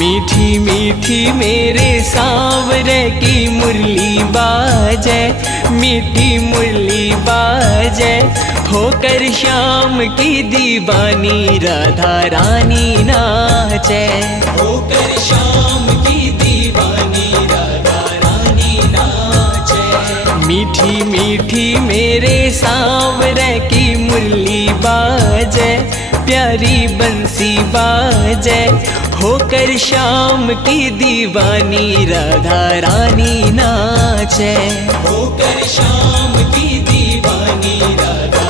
मीठी मीठी मेरे सांवरे की मुरली बाजे, मीठी मुरली बाजे, होकर श्याम की दीवानी राधा रानी नाचे, होकर श्याम की दीवानी राधा रानी नाचे। मीठी मीठी मेरे सांवरे की मुरली बाजे, प्यारी बंसी बाजे, होकर श्याम की दीवानी राधा रानी नाचे, होकर श्याम की दीवानी राधा